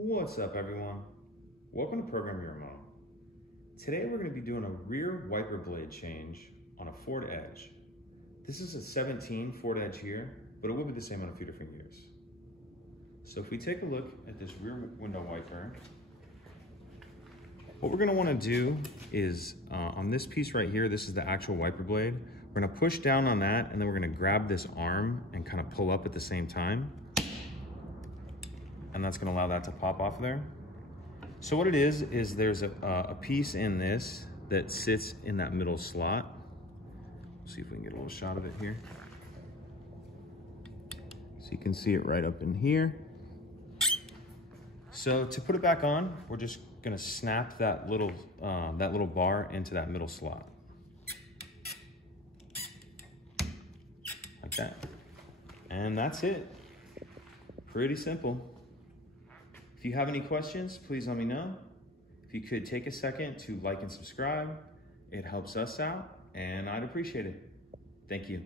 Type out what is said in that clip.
What's up, everyone? Welcome to Program Your Remote. Today we're going to be doing a rear wiper blade change on a Ford Edge. This is a 17 Ford Edge here, but it will be the same on a few different years. So if we take a look at this rear window wiper, what we're going to want to do is on this piece right here, this is the actual wiper blade. We're going to push down on that, and then we're going to grab this arm and kind of pull up at the same time. And that's going to allow that to pop off there. So what it is there's a piece in this that sits in that middle slot. Let's see if we can get a little shot of it here. So you can see it right up in here. So to put it back on, we're just going to snap that little bar into that middle slot. Like that. And that's it. Pretty simple. If you have any questions, please let me know. If you could take a second to like and subscribe, it helps us out, and I'd appreciate it. Thank you.